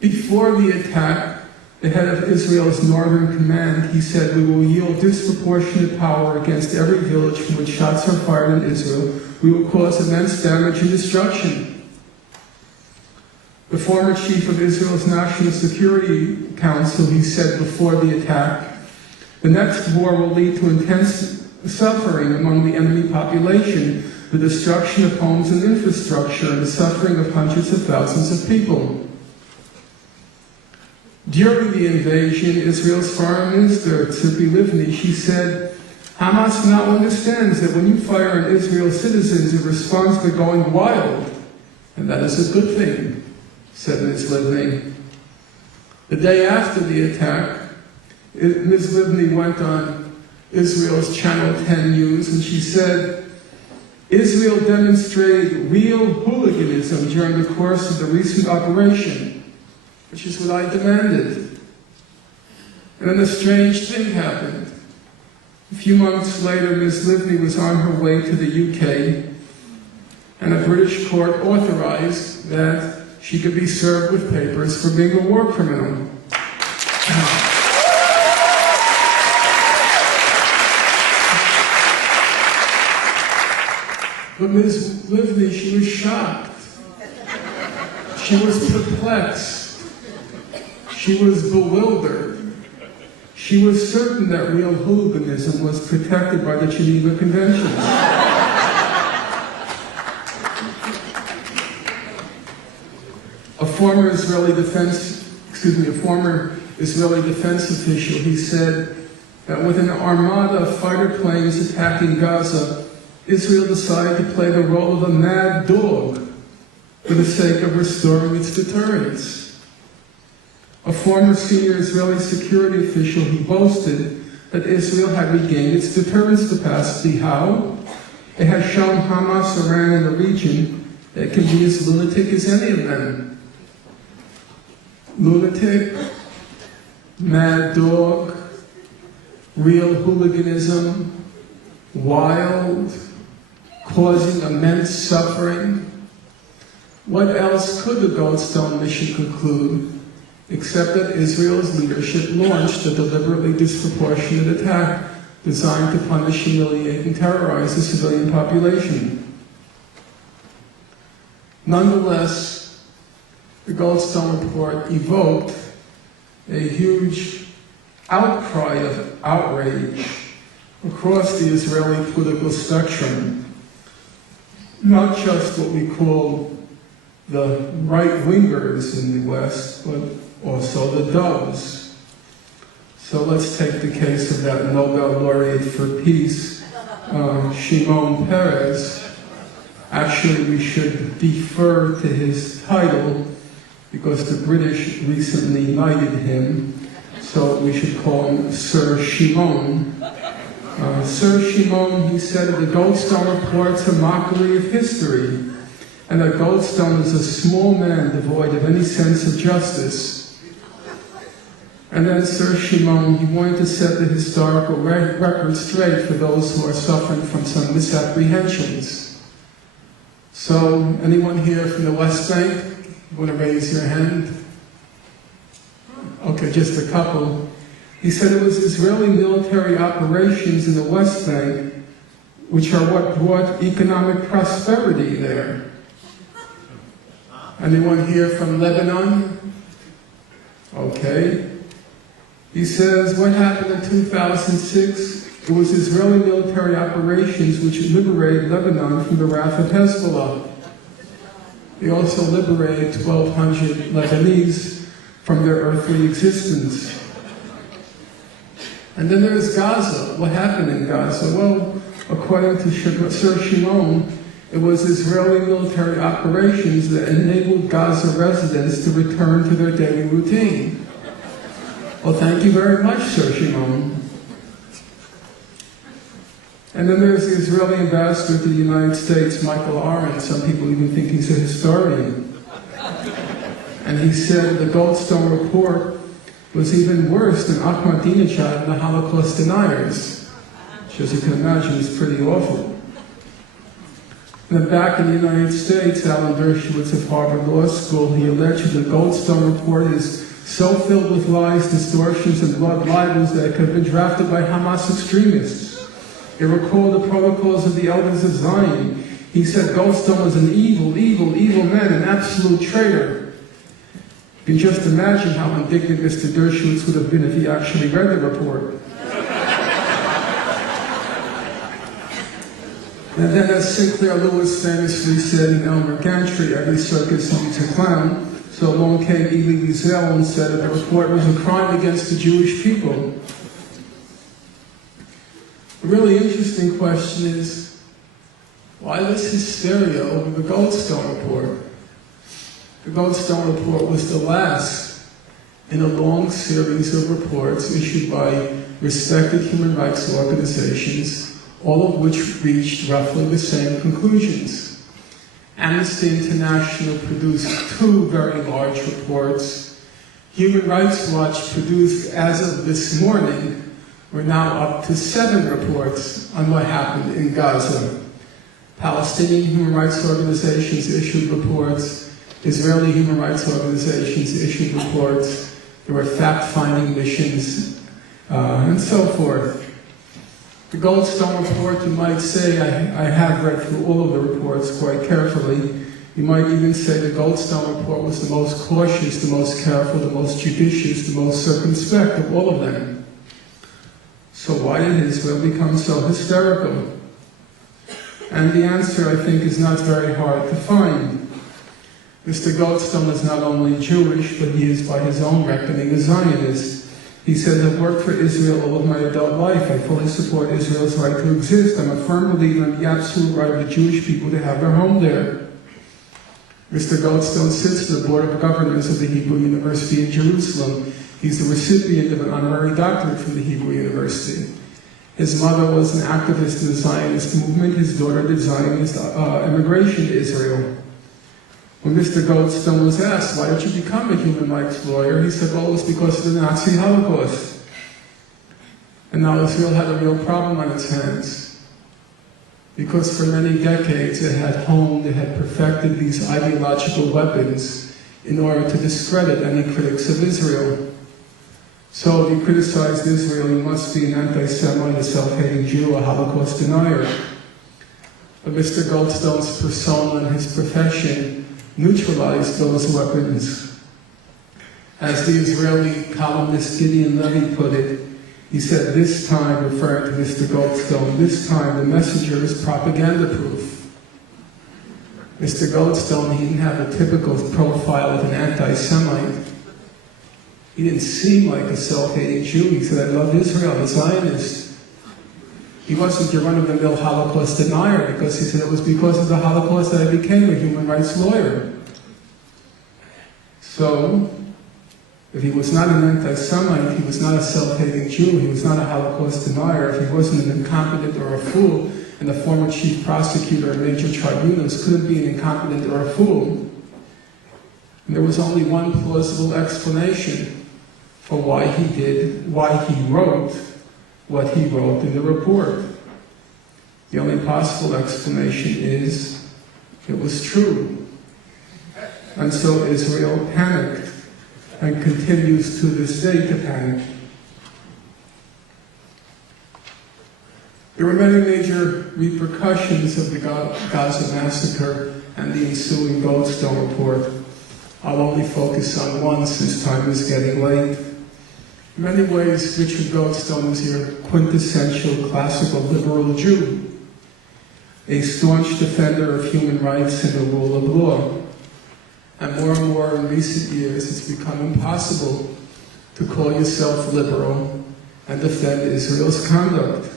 Before the attack, the head of Israel's northern command, he said, "We will yield disproportionate power against every village from which shots are fired in Israel. We will cause immense damage and destruction." The former chief of Israel's National Security Council, he said before the attack, "The next war will lead to intense suffering among the enemy population, the destruction of homes and infrastructure, and the suffering of hundreds of thousands of people." During the invasion, Israel's foreign minister, Tzipi Livni, she said, "Hamas now understands that when you fire on Israel's citizens, it responds to going wild, and that is a good thing," said Ms. Livni. The day after the attack, Ms. Livni went on Israel's Channel 10 News, and she said, "Israel demonstrated real hooliganism during the course of the recent operation, which is what I demanded." And then a strange thing happened. A few months later, Ms. Livni was on her way to the UK, and a British court authorized that she could be served with papers for being a war criminal. But Ms. Livni, she was shocked. She was perplexed. She was bewildered. She was certain that real hooliganism was protected by the Geneva Conventions. A former Israeli defense official, he said that with an armada of fighter planes attacking Gaza, Israel decided to play the role of a mad dog for the sake of restoring its deterrence. A former senior Israeli security official, he boasted that Israel had regained its deterrence capacity. How? It has shown Hamas, Iran, and the region that it can be as lunatic as any of them. Lunatic, mad dog, real hooliganism, wild, causing immense suffering. What else could the Goldstone mission conclude except that Israel's leadership launched a deliberately disproportionate attack designed to punish, humiliate, and terrorize the civilian population? Nonetheless, the Goldstone report evoked a huge outcry of outrage across the Israeli political spectrum, not just what we call the right-wingers in the West, but also the doves. So let's take the case of that Nobel laureate for peace, Shimon Peres. Actually, we should defer to his title because the British recently knighted him, so we should call him Sir Shimon. Sir Shimon, he said, the Goldstone report's a mockery of history, and that Goldstone is a small man devoid of any sense of justice. And then Sir Shimon, he wanted to set the historical record straight for those who are suffering from some misapprehensions. So, anyone here from the West Bank? You want to raise your hand? Okay, just a couple. He said it was Israeli military operations in the West Bank which are what brought economic prosperity there. Anyone here from Lebanon? Okay. He says, what happened in 2006? It was Israeli military operations which liberated Lebanon from the wrath of Hezbollah. They also liberated 1,200 Lebanese from their earthly existence. And then there's Gaza. What happened in Gaza? Well, according to Sir Shimon, it was Israeli military operations that enabled Gaza residents to return to their daily routine. Well, thank you very much, Sir Shimon. And then there's the Israeli ambassador to the United States, Michael Oren. Some people even think he's a historian. And he said the Goldstone report was even worse than Ahmadinejad and the Holocaust deniers, which, as you can imagine, is pretty awful. And then back in the United States, Alan Dershowitz of Harvard Law School, he alleged that the Goldstone Report is so filled with lies, distortions, and blood libels that it could have been drafted by Hamas extremists. He recalled the protocols of the elders of Zion. He said Goldstone was an evil, evil, evil man, an absolute traitor. You can just imagine how indignant Mr. Dershowitz would have been if he actually read the report. And then, as Sinclair Lewis famously said in Elmer Gantry, every circus needs a clown. So along came Elie Wiesel and said that the report was a crime against the Jewish people. A really interesting question is, why this hysteria over the Goldstone Report? The Goldstone Report was the last in a long series of reports issued by respected human rights organizations, all of which reached roughly the same conclusions. Amnesty International produced 2 very large reports. Human Rights Watch produced, as of this morning, we're now up to 7 reports on what happened in Gaza. Palestinian human rights organizations issued reports. Israeli human rights organizations issued reports. There were fact-finding missions, and so forth. The Goldstone Report, you might say, I have read through all of the reports quite carefully. You might even say the Goldstone Report was the most cautious, the most careful, the most judicious, the most circumspect of all of them. So why did Israel become so hysterical? And the answer, I think, is not very hard to find. Mr. Goldstone is not only Jewish, but he is, by his own reckoning, a Zionist. He says, I've worked for Israel all of my adult life. I fully support Israel's right to exist. I'm a firm believer in the absolute right of the Jewish people to have their home there. Mr. Goldstone sits on the Board of Governors of the Hebrew University in Jerusalem. He's the recipient of an honorary doctorate from the Hebrew University. His mother was an activist in the Zionist movement. His daughter did Zionist immigration to Israel. When Mr. Goldstone was asked, why did you become a human rights lawyer? He said, well, it was because of the Nazi Holocaust. And now Israel had a real problem on its hands. Because for many decades it had honed, it had perfected these ideological weapons in order to discredit any critics of Israel. So if you criticized Israel, you must be an anti-Semite, a self-hating Jew, a Holocaust denier. But Mr. Goldstone's persona and his profession neutralized those weapons. As the Israeli columnist Gideon Levy put it, he said, this time, referring to Mr. Goldstone, this time the messenger is propaganda-proof. Mr. Goldstone, he didn't have a typical profile of an anti-Semite. He didn't seem like a self-hating Jew. He said, I love Israel, a Zionist. He wasn't your run-of-the-mill Holocaust denier, because he said it was because of the Holocaust that I became a human rights lawyer. So, if he was not an anti-Semite, he was not a self-hating Jew, he was not a Holocaust denier, if he wasn't an incompetent or a fool, and the former chief prosecutor of major tribunals couldn't be an incompetent or a fool. And there was only one plausible explanation for why he wrote what he wrote in the report. The only possible explanation is it was true. And so Israel panicked and continues to this day to panic. There were many major repercussions of the Gaza massacre and the ensuing Goldstone report. I'll only focus on one since time is getting late. In many ways, Richard Goldstone is your quintessential classical liberal Jew, a staunch defender of human rights and the rule of law. And more in recent years, it's become impossible to call yourself liberal and defend Israel's conduct.